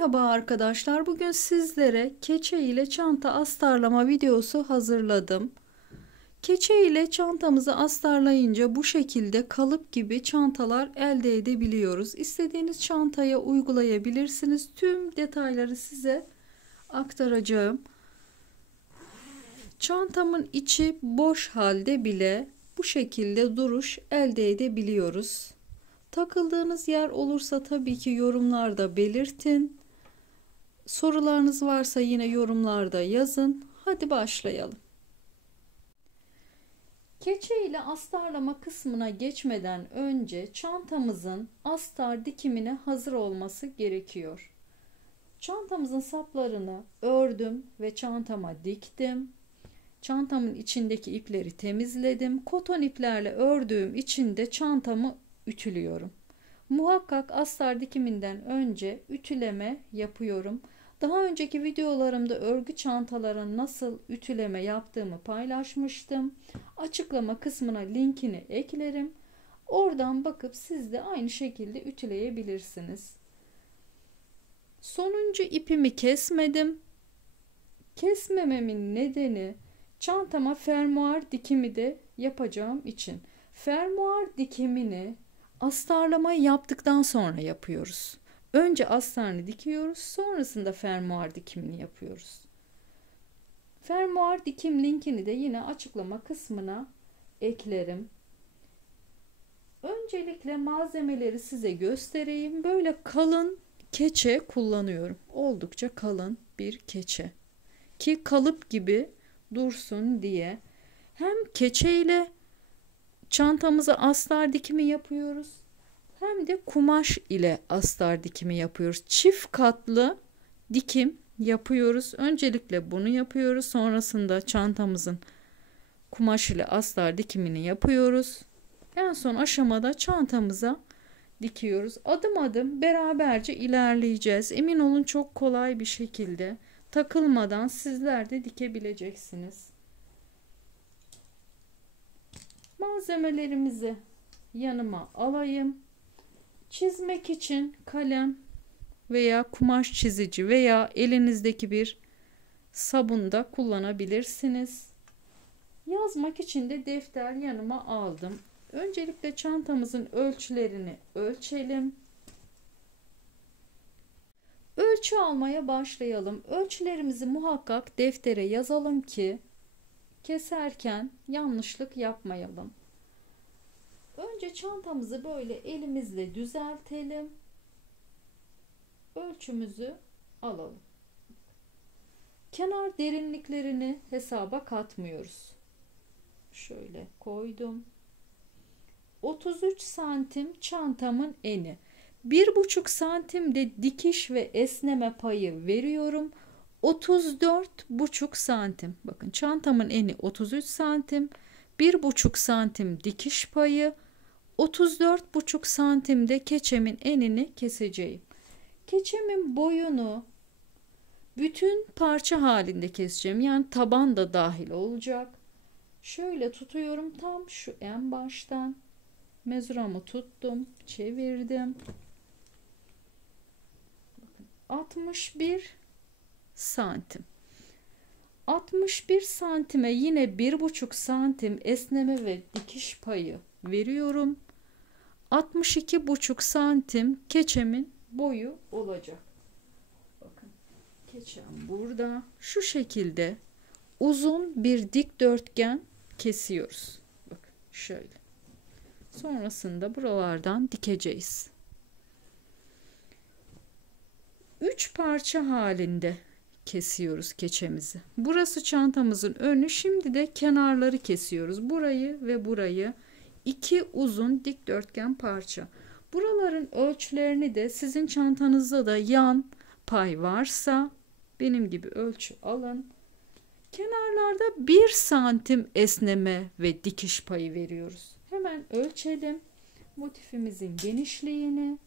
Merhaba arkadaşlar. Bugün sizlere keçe ile çanta astarlama videosu hazırladım. Keçe ile çantamızı astarlayınca bu şekilde kalıp gibi çantalar elde edebiliyoruz. İstediğiniz çantaya uygulayabilirsiniz. Tüm detayları size aktaracağım. Çantamın içi boş halde bile bu şekilde duruş elde edebiliyoruz. Takıldığınız yer olursa tabii ki yorumlarda belirtin. Sorularınız varsa yine yorumlarda yazın. Hadi başlayalım. Keçe ile astarlama kısmına geçmeden önce çantamızın astar dikimine hazır olması gerekiyor. Çantamızın saplarını ördüm ve çantama diktim. Çantamın içindeki ipleri temizledim. Koton iplerle ördüğüm için de çantamı ütülüyorum. Muhakkak astar dikiminden önce ütüleme yapıyorum. Daha önceki videolarımda örgü çantaların nasıl ütüleme yaptığımı paylaşmıştım. Açıklama kısmına linkini eklerim. Oradan bakıp siz de aynı şekilde ütüleyebilirsiniz. Sonuncu ipimi kesmedim. Kesmememin nedeni çantama fermuar dikimi de yapacağım için. Fermuar dikimini astarlamayı yaptıktan sonra yapıyoruz. Önce astarını dikiyoruz, sonrasında fermuar dikimini yapıyoruz. Fermuar dikim linkini de yine açıklama kısmına eklerim. Öncelikle malzemeleri size göstereyim. Böyle kalın keçe kullanıyorum. Oldukça kalın bir keçe. Ki kalıp gibi dursun diye. Hem keçe ile çantamıza astar dikimi yapıyoruz. Hem de kumaş ile astar dikimi yapıyoruz. Çift katlı dikim yapıyoruz. Öncelikle bunu yapıyoruz. Sonrasında çantamızın kumaş ile astar dikimini yapıyoruz. En son aşamada çantamıza dikiyoruz. Adım adım beraberce ilerleyeceğiz. Emin olun çok kolay bir şekilde takılmadan sizler de dikebileceksiniz. Malzemelerimizi yanıma alayım. Çizmek için kalem veya kumaş çizici veya elinizdeki bir sabun da kullanabilirsiniz. Yazmak için de defter yanıma aldım. Öncelikle çantamızın ölçülerini ölçelim. Ölçü almaya başlayalım. Ölçülerimizi muhakkak deftere yazalım ki keserken yanlışlık yapmayalım. Önce çantamızı böyle elimizle düzeltelim. Ölçümüzü alalım. Kenar derinliklerini hesaba katmıyoruz. Şöyle koydum. 33 santim çantamın eni. 1,5 santim de dikiş ve esneme payı veriyorum. 34,5 santim. Bakın çantamın eni 33 santim. 1,5 santim dikiş payı. 34,5 santimde keçemin enini keseceğim. Keçemin boyunu bütün parça halinde keseceğim. Yani taban da dahil olacak. Şöyle tutuyorum tam şu en baştan. Mezuramı tuttum. Çevirdim. Bakın 61 santim. 61 santime yine 1,5 santim esneme ve dikiş payı veriyorum. 62,5 santim keçemin boyu olacak. Bakın keçem burada. Şu şekilde uzun bir dikdörtgen kesiyoruz. Bakın şöyle. Sonrasında buralardan dikeceğiz. 3 parça halinde kesiyoruz keçemizi. Burası çantamızın önü. Şimdi de kenarları kesiyoruz. Burayı ve burayı. 2 uzun dikdörtgen parça. Buraların ölçülerini de sizin çantanızda da yan pay varsa benim gibi ölçü alın. Kenarlarda 1 santim esneme ve dikiş payı veriyoruz. Hemen ölçelim. Motifimizin genişliğini.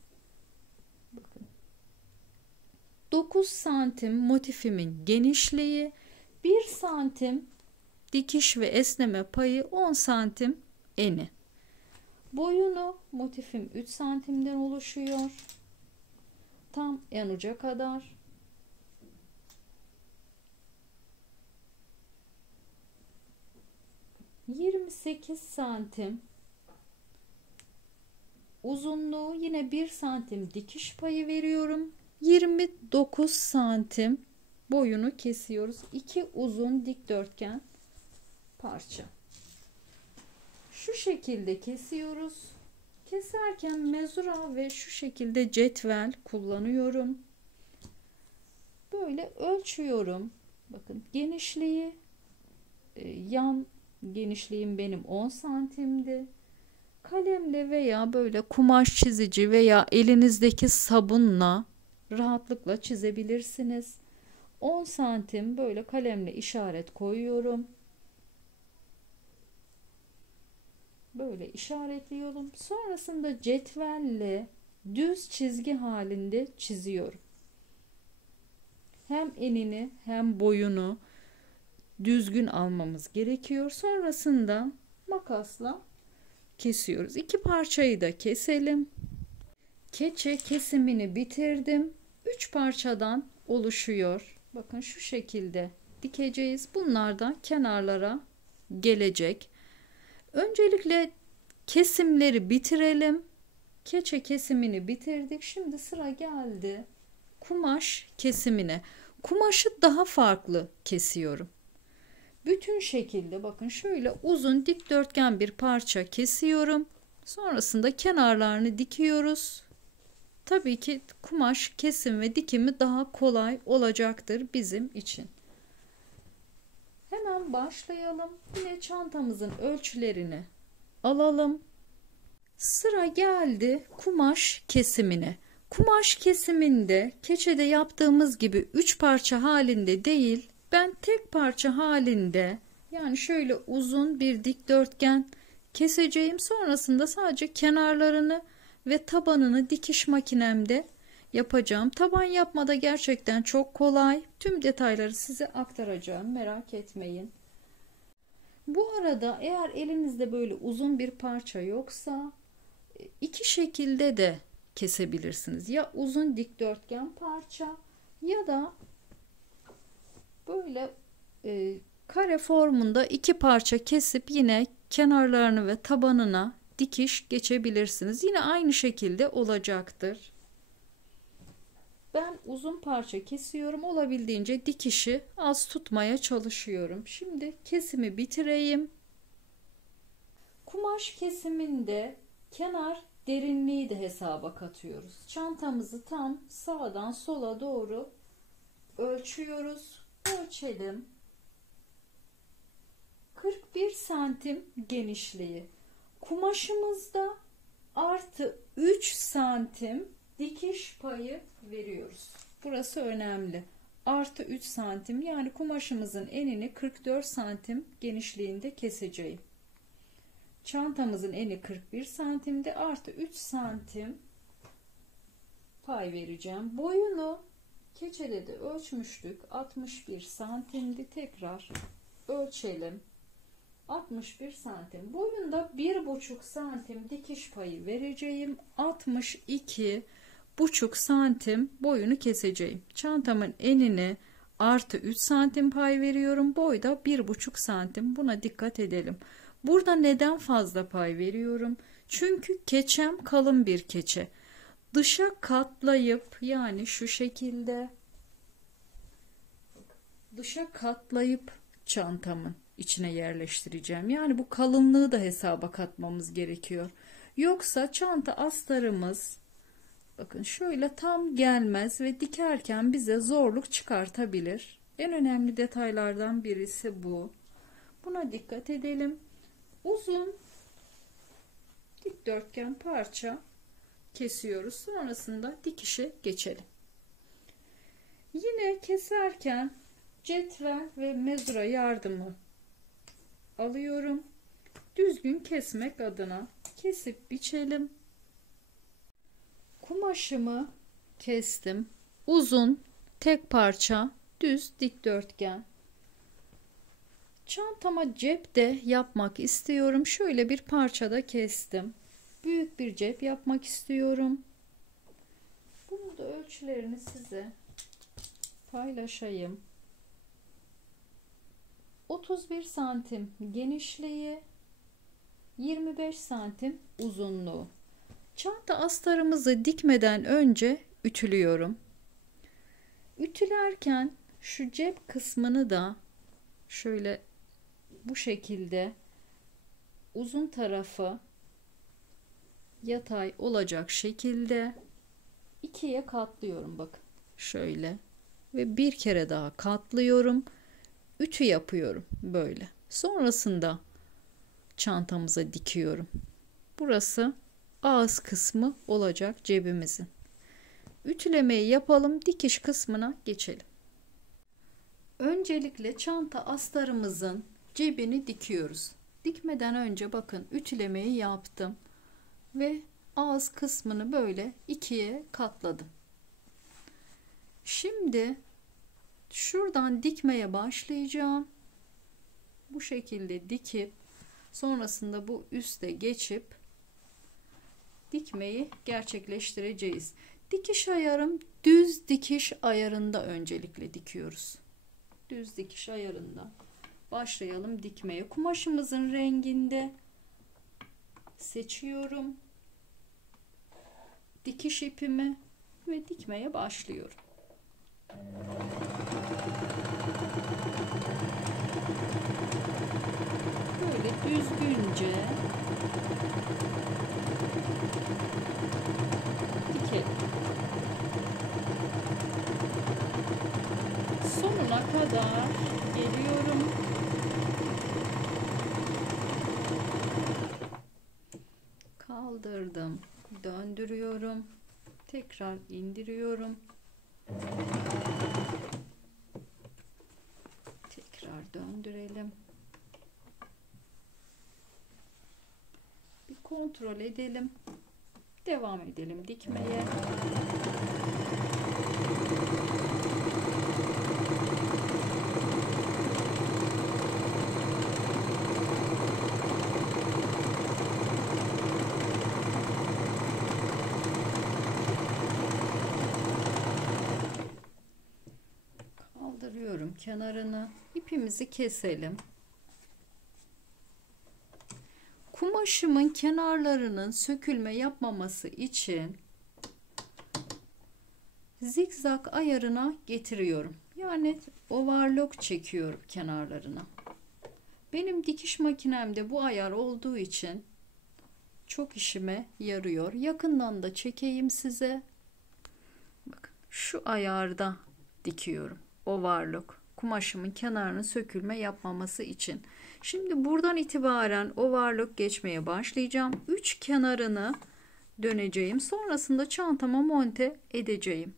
Bakın. 9 santim motifimin genişliği. 1 santim dikiş ve esneme payı, 10 santim eni. Boyunu motifim 3 santimden oluşuyor. Tam en uca kadar. ...28 santim uzunluğu, yine 1 santim dikiş payı veriyorum. 29 santim boyunu kesiyoruz. 2 uzun dikdörtgen parça. Şu şekilde kesiyoruz. Keserken mezura ve şu şekilde cetvel kullanıyorum. Böyle ölçüyorum. Bakın genişliği, yan genişliğim benim 10 santimdi. Kalemle veya böyle kumaş çizici veya elinizdeki sabunla rahatlıkla çizebilirsiniz. 10 santim böyle kalemle işaret koyuyorum. Böyle işaretliyorum. Sonrasında cetvelle düz çizgi halinde çiziyorum. Hem enini hem boyunu düzgün almamız gerekiyor. Sonrasında makasla kesiyoruz. 2 parçayı da keselim. Keçe kesimini bitirdim. 3 parçadan oluşuyor. Bakın şu şekilde dikeceğiz. Bunlar da kenarlara gelecek. Öncelikle kesimleri bitirelim. Keçe kesimini bitirdik. Şimdi sıra geldi kumaş kesimine. Kumaşı daha farklı kesiyorum. Bütün şekilde bakın şöyle uzun dikdörtgen bir parça kesiyorum. Sonrasında kenarlarını dikiyoruz. Tabii ki kumaş kesim ve dikimi daha kolay olacaktır bizim için. Hemen başlayalım. Yine çantamızın ölçülerini alalım. Sıra geldi kumaş kesimine. Kumaş kesiminde keçede yaptığımız gibi 3 parça halinde değil, ben tek parça halinde, yani şöyle uzun bir dikdörtgen keseceğim. Sonrasında sadece kenarlarını ve tabanını dikiş makinemde yapacağım. Taban yapmada gerçekten çok kolay. Tüm detayları size aktaracağım. Merak etmeyin. Bu arada eğer elinizde böyle uzun bir parça yoksa 2 şekilde de kesebilirsiniz. Ya uzun dikdörtgen parça ya da böyle kare formunda 2 parça kesip yine kenarlarını ve tabanına dikiş geçebilirsiniz. Yine aynı şekilde olacaktır. Ben uzun parça kesiyorum. Olabildiğince dikişi az tutmaya çalışıyorum. Şimdi kesimi bitireyim. Kumaş kesiminde kenar derinliği de hesaba katıyoruz. Çantamızı tam sağdan sola doğru ölçüyoruz. Ölçelim. 41 santim genişliği. Kumaşımızda artı 3 santim dikiş payı veriyoruz. Burası önemli. Artı 3 santim, yani kumaşımızın enini 44 santim genişliğinde keseceğim. Çantamızın eni 41 santimde, artı 3 santim pay vereceğim. Boyunu keçede de ölçmüştük. 61 santimdi. Tekrar ölçelim. 61 santim. Boyunda 1,5 santim dikiş payı vereceğim. 62,5 santim boyunu keseceğim. Çantamın enine artı 3 santim pay veriyorum. Boyda 1,5 santim. Buna dikkat edelim. Burada neden fazla pay veriyorum? Çünkü keçem kalın bir keçe. Dışa katlayıp, yani şu şekilde dışa katlayıp çantamın içine yerleştireceğim. Yani bu kalınlığı da hesaba katmamız gerekiyor. Yoksa çanta astarımız bakın şöyle tam gelmez ve dikerken bize zorluk çıkartabilir. En önemli detaylardan birisi bu. Buna dikkat edelim. Uzun dikdörtgen parça kesiyoruz. Sonrasında dikişe geçelim. Yine keserken cetvel ve mezura yardımı alıyorum. Düzgün kesmek adına kesip biçelim. Kumaşımı kestim. Uzun tek parça düz dikdörtgen. Çantama cep de yapmak istiyorum. Şöyle bir parçada kestim. Büyük bir cep yapmak istiyorum. Bunun Burada ölçülerini size paylaşayım. 31 santim genişliği, 25 santim uzunluğu. Çanta astarımızı dikmeden önce ütülüyorum. Ütülerken şu cep kısmını da şöyle bu şekilde uzun tarafı yatay olacak şekilde ikiye katlıyorum, bakın şöyle, ve bir kere daha katlıyorum, ütü yapıyorum böyle. Sonrasında çantamıza dikiyorum. Burası ağız kısmı olacak cebimizin. Ütülemeyi yapalım, dikiş kısmına geçelim. Öncelikle çanta astarımızın cebini dikiyoruz. Dikmeden önce bakın ütülemeyi yaptım ve ağız kısmını böyle ikiye katladım. Şimdi şuradan dikmeye başlayacağım. Bu şekilde dikip sonrasında bu üste geçip dikmeyi gerçekleştireceğiz. Dikiş ayarım düz dikiş ayarında öncelikle dikiyoruz. Düz dikiş ayarında başlayalım dikmeye. Kumaşımızın renginde seçiyorum dikiş ipimi ve dikmeye başlıyorum. Böyle düzgünce dikelim. Sonuna kadar geliyorum. Kaldırdım, döndürüyorum, tekrar indiriyorum, tekrar döndürelim, bir kontrol edelim, devam edelim dikmeye. Kaldırıyorum kenarını, ipimizi keselim. Kumaşımın kenarlarının sökülme yapmaması için zikzak ayarına getiriyorum. Yani overlock çekiyorum kenarlarına. Benim dikiş makinemde bu ayar olduğu için çok işime yarıyor. Yakından da çekeyim size. Bakın şu ayarda dikiyorum. Overlock. Kumaşımın kenarının sökülme yapmaması için. Şimdi buradan itibaren overlock geçmeye başlayacağım. 3 kenarını döneceğim. Sonrasında çantama monte edeceğim.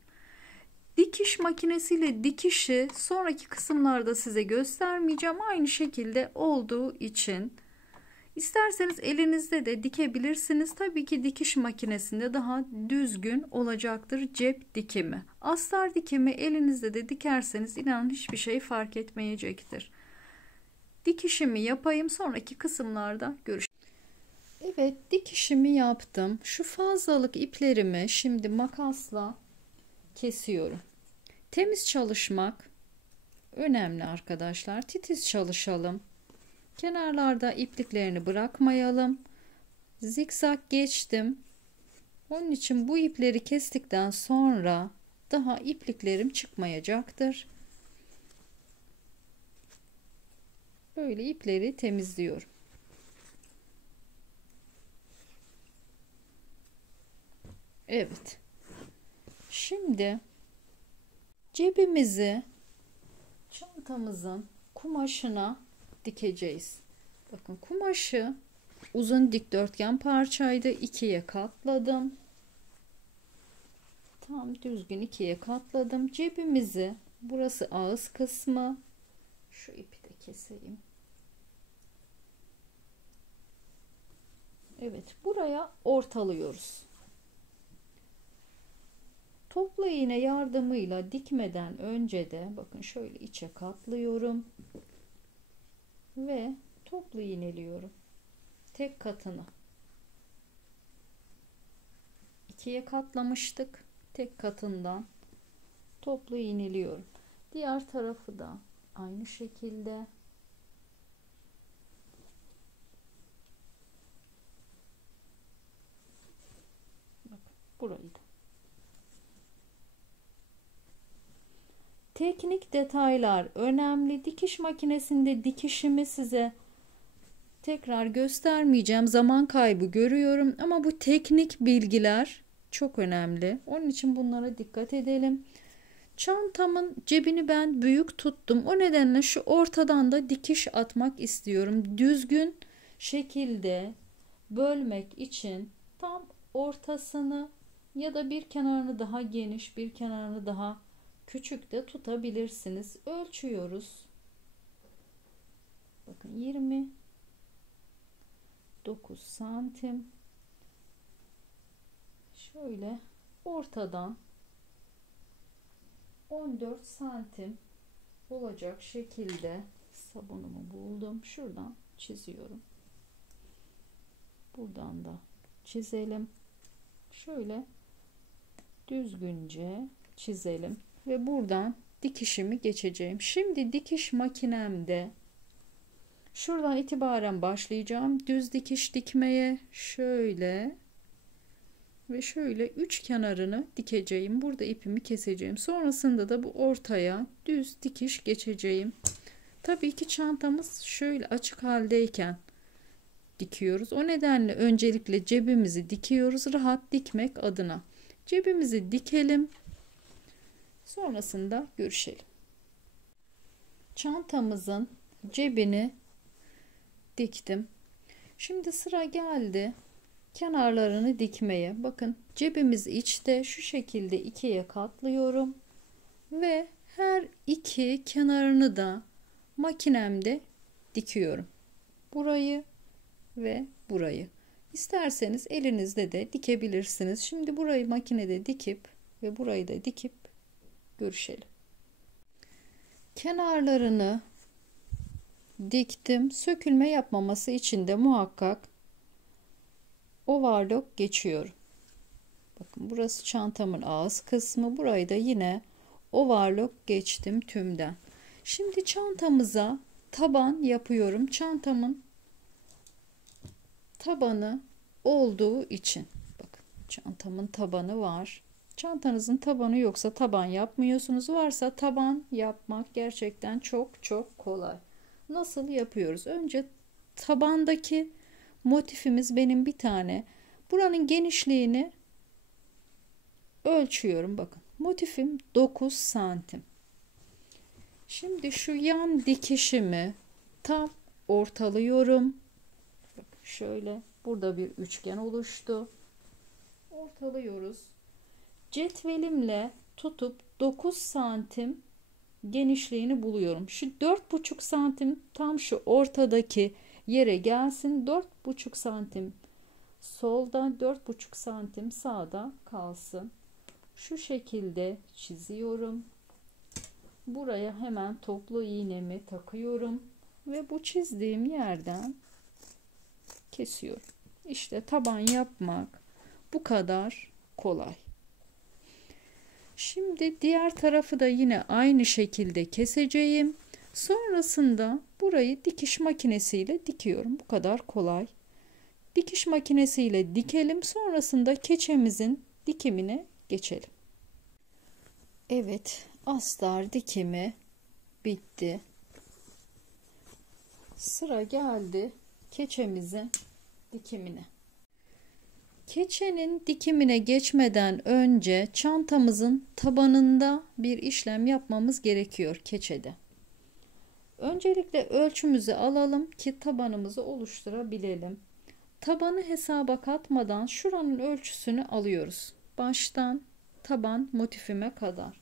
Dikiş makinesiyle dikişi sonraki kısımlarda size göstermeyeceğim. Aynı şekilde olduğu için isterseniz elinizde de dikebilirsiniz. Tabii ki dikiş makinesinde daha düzgün olacaktır cep dikimi. Astar dikimi elinizde de dikerseniz inanın hiçbir şey fark etmeyecektir. Dikişimi yapayım, sonraki kısımlarda görüşürüz. Evet, dikişimi yaptım. Şu fazlalık iplerimi şimdi makasla kesiyorum. Temiz çalışmak önemli arkadaşlar. Titiz çalışalım. Kenarlarda ipliklerini bırakmayalım. Zikzak geçtim. Onun için bu ipleri kestikten sonra daha ipliklerim çıkmayacaktır. Böyle ipleri temizliyorum. Evet. Şimdi cebimizi çantamızın kumaşına dikeceğiz. Bakın kumaşı uzun dikdörtgen parçaydı. İkiye katladım. Tam düzgün ikiye katladım. Cebimizi, burası ağız kısmı. Şu ipi de keseyim. Evet, buraya ortalıyoruz. Topla iğne yardımıyla dikmeden önce de bakın şöyle içe katlıyorum ve topla iğneliyorum. Tek katını ikiye katlamıştık. tek katından toplu iğneliyorum. Diğer tarafı da aynı şekilde. Bakın burayı da. Teknik detaylar önemli. Dikiş makinesinde dikişimi size tekrar göstermeyeceğim. Zaman kaybı görüyorum ama bu teknik bilgiler çok önemli. Onun için bunlara dikkat edelim. Çantamın cebini ben büyük tuttum. O nedenle şu ortadan da dikiş atmak istiyorum. Düzgün şekilde bölmek için tam ortasını ya da bir kenarını daha geniş, bir kenarını daha küçük de tutabilirsiniz. Ölçüyoruz. Bakın 29 santim. Şöyle ortadan 14 santim olacak şekilde sabunumu buldum. Şuradan çiziyorum. Buradan da çizelim. Şöyle düzgünce çizelim ve buradan dikişimi geçeceğim. Şimdi dikiş makinemde şuradan itibaren başlayacağım. Düz dikiş dikmeye şöyle ve şöyle üç kenarını dikeceğim. Burada ipimi keseceğim. Sonrasında da bu ortaya düz dikiş geçeceğim. Tabii ki çantamız şöyle açık haldeyken dikiyoruz. O nedenle öncelikle cebimizi dikiyoruz. Rahat dikmek adına. Cebimizi dikelim. Sonrasında görüşelim. Çantamızın cebini diktim. Şimdi sıra geldi kenarlarını dikmeye. Bakın cebimiz içte, şu şekilde ikiye katlıyorum ve her iki kenarını da makinemde dikiyorum. Burayı ve burayı. İsterseniz elinizde de dikebilirsiniz. Şimdi burayı makinede dikip ve burayı da dikip görüşelim. Kenarlarını diktim. Sökülme yapmaması için de muhakkak overlock geçiyorum. Bakın burası çantamın ağız kısmı. Burayı da yine overlock geçtim tümden. Şimdi çantamıza taban yapıyorum. Çantamın tabanı olduğu için. Bakın çantamın tabanı var. Çantanızın tabanı yoksa taban yapmıyorsunuz. Varsa taban yapmak gerçekten çok çok kolay. Nasıl yapıyoruz? Önce tabandaki motifimiz benim bir tane. Buranın genişliğini ölçüyorum. Bakın motifim 9 santim. Şimdi şu yan dikişimi tam ortalıyorum. Bakın şöyle burada bir üçgen oluştu. Ortalıyoruz. Cetvelimle tutup 9 santim genişliğini buluyorum. Şu 4,5 santim tam şu ortadaki yere gelsin. 4,5 santim solda, 4,5 santim sağda kalsın. Şu şekilde çiziyorum. Buraya hemen toplu iğnemi takıyorum ve bu çizdiğim yerden kesiyorum. İşte taban yapmak bu kadar kolay. Şimdi diğer tarafı da yine aynı şekilde keseceğim. Sonrasında burayı dikiş makinesiyle dikiyorum. Bu kadar kolay. Dikiş makinesiyle dikelim. Sonrasında keçemizin dikimine geçelim. Evet, astar dikimi bitti. Sıra geldi keçemizin dikimine. Keçenin dikimine geçmeden önce çantamızın tabanında bir işlem yapmamız gerekiyor keçede. Öncelikle ölçümüzü alalım ki tabanımızı oluşturabilelim. Tabanı hesaba katmadan şuranın ölçüsünü alıyoruz. Baştan taban motifime kadar.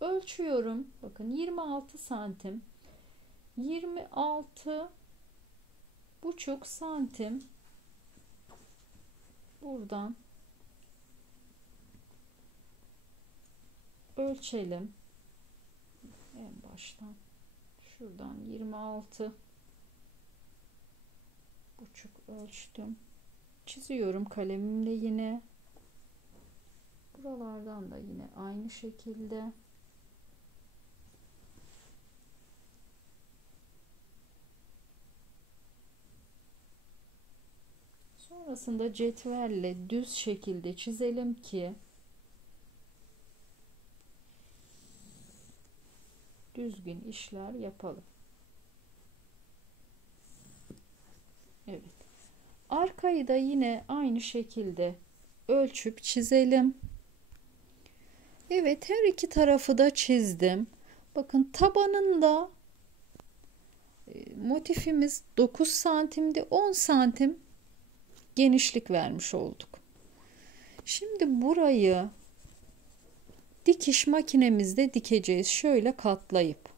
Ölçüyorum. Bakın 26 santim. 26,5 santim. Buradan ölçelim. En baştan şuradan 26,5 ölçtüm. Çiziyorum kalemimle yine. Buralardan da yine aynı şekilde. Sonrasında cetvelle düz şekilde çizelim ki düzgün işler yapalım. Evet. Arkayı da yine aynı şekilde ölçüp çizelim. Evet, her iki tarafı da çizdim. Bakın tabanında motifimiz 9 santimdi. 10 santim genişlik vermiş olduk. Şimdi burayı dikiş makinemizde dikeceğiz. Şöyle katlayıp.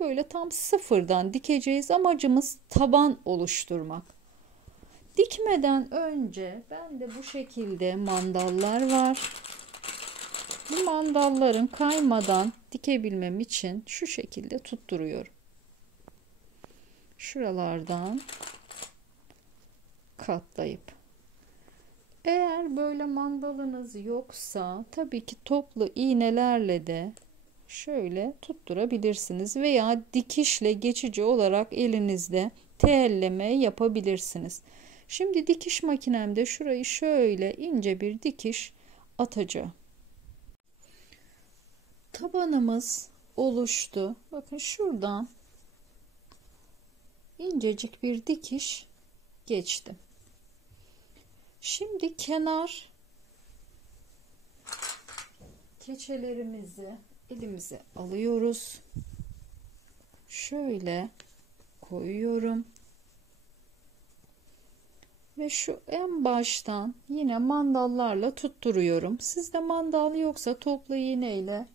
Böyle tam sıfırdan dikeceğiz. Amacımız taban oluşturmak. Dikmeden önce bende bu şekilde mandallar var. Bu mandalların kaymadan dikebilmem için şu şekilde tutturuyorum. Şuralardan katlayıp. Eğer böyle mandalınız yoksa tabii ki toplu iğnelerle de şöyle tutturabilirsiniz veya dikişle geçici olarak elinizde telleme yapabilirsiniz. Şimdi dikiş makinemde şurayı şöyle ince bir dikiş atacağım. Tabanımız oluştu. Bakın şuradan incecik bir dikiş geçtim. Şimdi kenar keçelerimizi elimize alıyoruz. Şöyle koyuyorum. Ve şu en baştan yine mandallarla tutturuyorum. Sizde mandal yoksa toplu iğneyle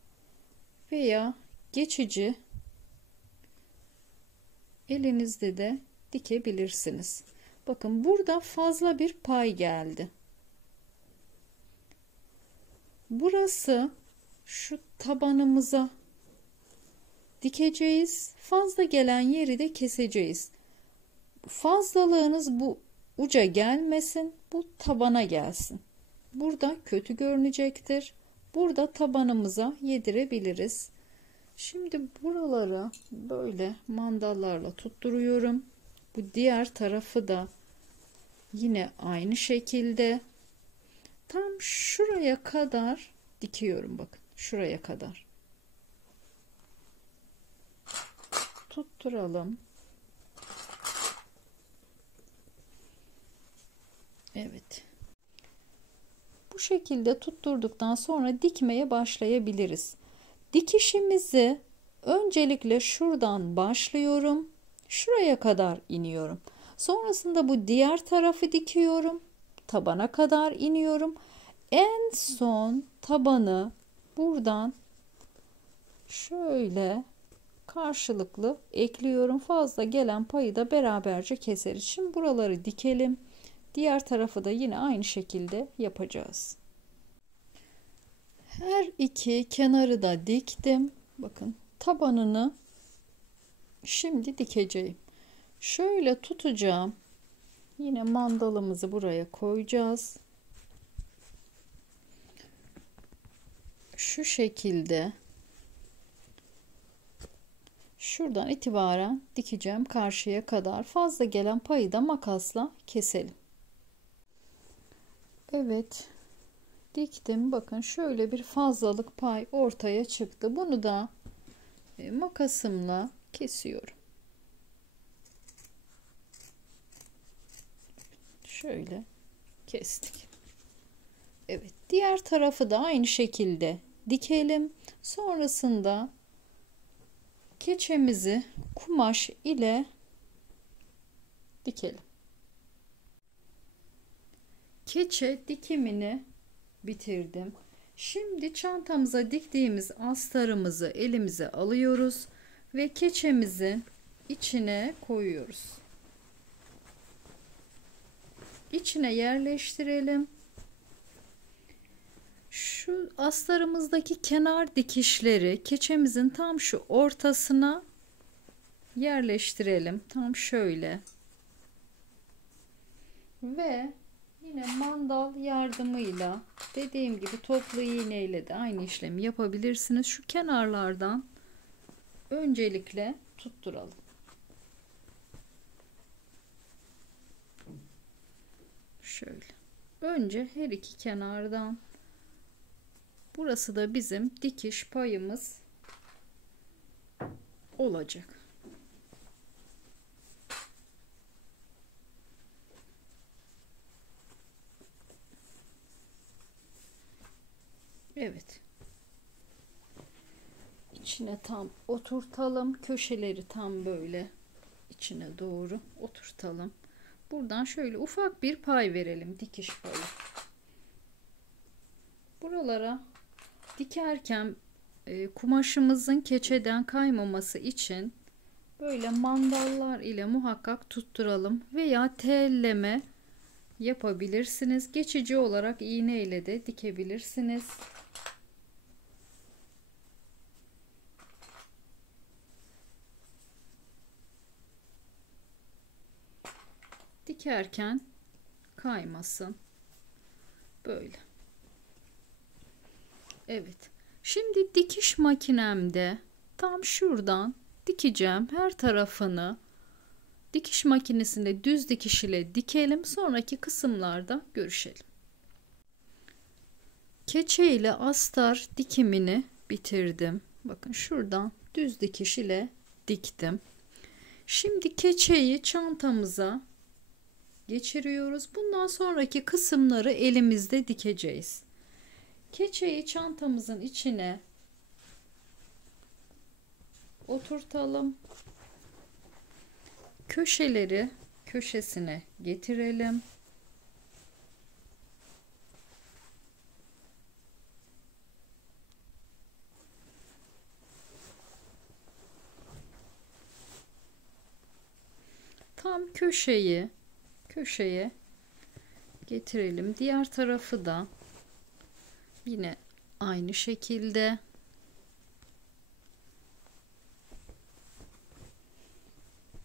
veya geçici elinizde de dikebilirsiniz. Bakın burada fazla bir pay geldi. Burası şu tabanımıza dikeceğiz. Fazla gelen yeri de keseceğiz. Fazlalığınız bu uca gelmesin, bu tabana gelsin. Burada kötü görünecektir. Burada tabanımıza yedirebiliriz. Şimdi buraları böyle mandallarla tutturuyorum. Bu diğer tarafı da yine aynı şekilde tam şuraya kadar dikiyorum. Bakın şuraya kadar tutturalım. Evet. Bu şekilde tutturduktan sonra dikmeye başlayabiliriz. Dikişimizi öncelikle şuradan başlıyorum. Şuraya kadar iniyorum. Sonrasında bu diğer tarafı dikiyorum. Tabana kadar iniyorum. En son tabanı buradan şöyle karşılıklı ekliyorum. Fazla gelen payı da beraberce keseriz. Şimdi buraları dikelim. Diğer tarafı da yine aynı şekilde yapacağız. Her iki kenarı da diktim. Bakın tabanını şimdi dikeceğim. Şöyle tutacağım. Yine mandalımızı buraya koyacağız. Şu şekilde şuradan itibaren dikeceğim karşıya kadar. Fazla gelen payı da makasla keselim. Evet, diktim. Bakın şöyle bir fazlalık pay ortaya çıktı. Bunu da makasımla kesiyorum. Şöyle kestik. Evet, diğer tarafı da aynı şekilde dikelim. Sonrasında keçemizi kumaş ile dikelim. Keçe dikimini bitirdim. Şimdi çantamıza diktiğimiz astarımızı elimize alıyoruz ve keçemizin içine koyuyoruz. İçine yerleştirelim. Şu astarımızdaki kenar dikişleri keçemizin tam şu ortasına yerleştirelim. Tam şöyle. Ve Yine mandal yardımıyla, dediğim gibi toplu iğneyle de aynı işlemi yapabilirsiniz. Şu kenarlardan öncelikle tutturalım. Şöyle. Önce her iki kenardan. Burası da bizim dikiş payımız olacak. Evet. İçine tam oturtalım. Köşeleri tam böyle içine doğru oturtalım. Buradan şöyle ufak bir pay verelim. Dikiş payı. Buralara dikerken kumaşımızın keçeden kaymaması için böyle mandallar ile muhakkak tutturalım veya telleme yapabilirsiniz. Geçici olarak iğne ile de dikebilirsiniz. Dikerken kaymasın. Böyle. Evet. Şimdi dikiş makinemde tam şuradan dikeceğim her tarafını. Dikiş makinesinde düz dikiş ile dikelim. Sonraki kısımlarda görüşelim. Keçe ile astar dikimini bitirdim. Bakın şuradan düz dikiş ile diktim. Şimdi keçeyi çantamıza geçiriyoruz. Bundan sonraki kısımları elimizde dikeceğiz. Keçeyi çantamızın içine oturtalım. Köşeleri köşesine getirelim. Tam köşeye getirelim. Diğer tarafı da yine aynı şekilde.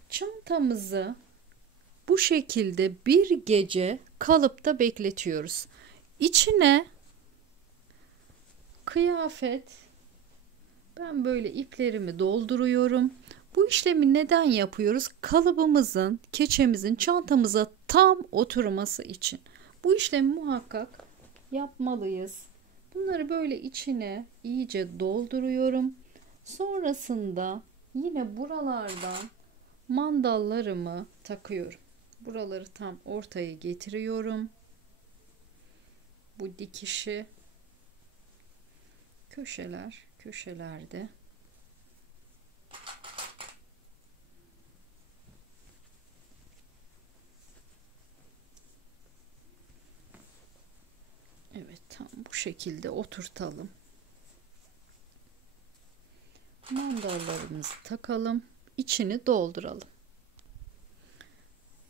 Çantamızı bu şekilde bir gece kalıpta bekletiyoruz. İçine kıyafet, ben böyle iplerimi dolduruyorum. Bu işlemi neden yapıyoruz? Kalıbımızın, keçemizin çantamıza tam oturması için. Bu işlemi muhakkak yapmalıyız. Bunları böyle içine iyice dolduruyorum. Sonrasında yine buralardan mandallarımı takıyorum. Buraları tam ortaya getiriyorum. Bu dikişi köşelerde evet, tam bu şekilde oturtalım. Mandallarımızı takalım. İçini dolduralım.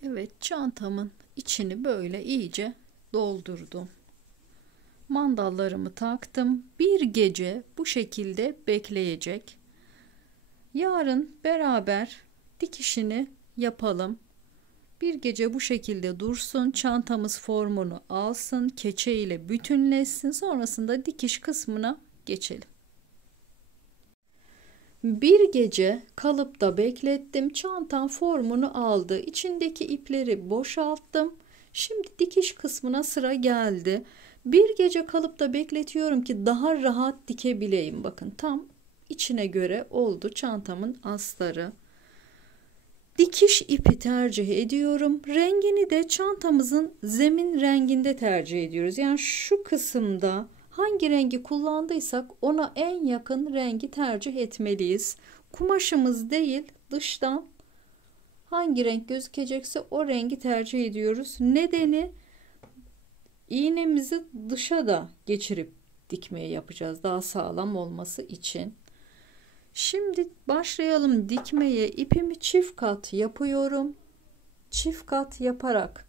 Evet, çantamın içini böyle iyice doldurdum. Mandallarımı taktım. Bir gece bu şekilde bekleyecek. Yarın beraber dikişini yapalım. Bir gece bu şekilde dursun. Çantamız formunu alsın. Keçe ile bütünleşsin. Sonrasında dikiş kısmına geçelim. Bir gece kalıpta beklettim. Çantam formunu aldı. İçindeki ipleri boşalttım. Şimdi dikiş kısmına sıra geldi. Bir gece kalıpta bekletiyorum ki daha rahat dikebileyim. Bakın tam içine göre oldu çantamın astarı. Dikiş ipi tercih ediyorum. Rengini de çantamızın zemin renginde tercih ediyoruz. Yani şu kısımda hangi rengi kullandıysak ona en yakın rengi tercih etmeliyiz. Kumaşımız değil, dıştan hangi renk gözükecekse o rengi tercih ediyoruz. Nedeni, iğnemizi dışa da geçirip dikmeyi yapacağız daha sağlam olması için. Şimdi başlayalım dikmeye. İpimi çift kat yapıyorum. Çift kat yaparak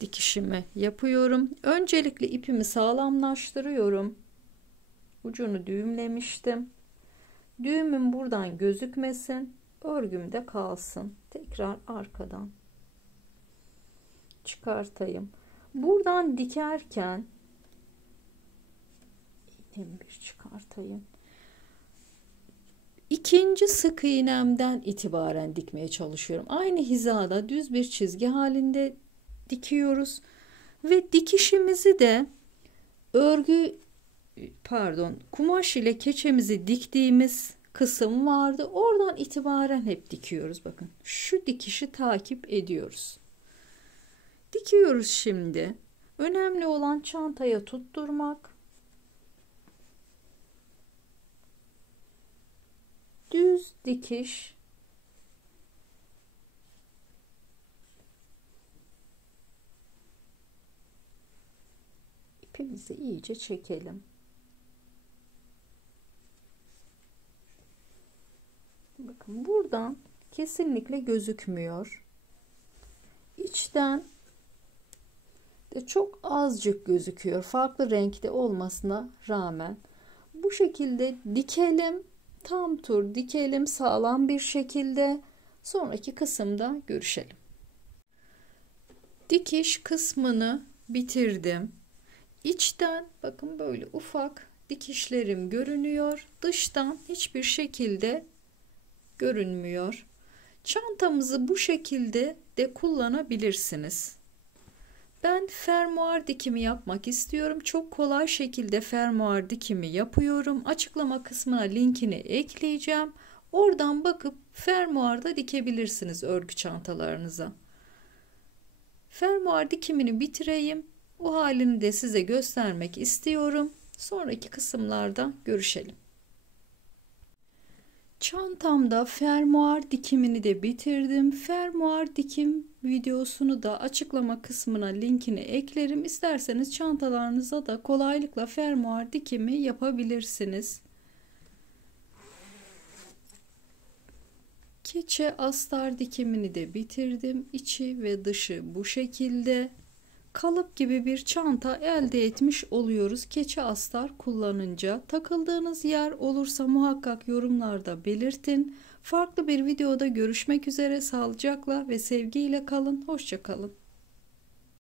dikişimi yapıyorum. Öncelikle ipimi sağlamlaştırıyorum. Ucunu düğümlemiştim. Düğümüm buradan gözükmesin. Örgümde kalsın. Tekrar arkadan çıkartayım. Buradan dikerken bir çıkartayım. İkinci sık iğnemden itibaren dikmeye çalışıyorum. Aynı hizada düz bir çizgi halinde dikiyoruz ve dikişimizi de kumaş ile keçemizi diktiğimiz kısım vardı. Oradan itibaren hep dikiyoruz. Bakın şu dikişi takip ediyoruz. Dikiyoruz şimdi. Önemli olan çantaya tutturmak. Düz dikiş. İpimizi iyice çekelim. Bakın buradan kesinlikle gözükmüyor. İçten de çok azıcık gözüküyor. Farklı renkte olmasına rağmen. Bu şekilde dikelim. Tam tur dikelim sağlam bir şekilde. Sonraki kısımda görüşelim. Dikiş kısmını bitirdim. İçten bakın böyle ufak dikişlerim görünüyor. Dıştan hiçbir şekilde görünmüyor. Çantamızı bu şekilde de kullanabilirsiniz. Ben fermuar dikimi yapmak istiyorum. Çok kolay şekilde fermuar dikimi yapıyorum. Açıklama kısmına linkini ekleyeceğim. Oradan bakıp fermuarda dikebilirsiniz örgü çantalarınıza. Fermuar dikimini bitireyim. O halini de size göstermek istiyorum. Sonraki kısımlarda görüşelim. Çantamda fermuar dikimini de bitirdim. Fermuar dikim videosunu da açıklama kısmına linkini eklerim. İsterseniz çantalarınıza da kolaylıkla fermuar dikimi yapabilirsiniz. Keçe astar dikimini de bitirdim. İçi ve dışı bu şekilde. Kalıp gibi bir çanta elde etmiş oluyoruz keçe astar kullanınca. Takıldığınız yer olursa muhakkak yorumlarda belirtin. Farklı bir videoda görüşmek üzere, sağlıcakla ve sevgiyle kalın. Hoşça kalın.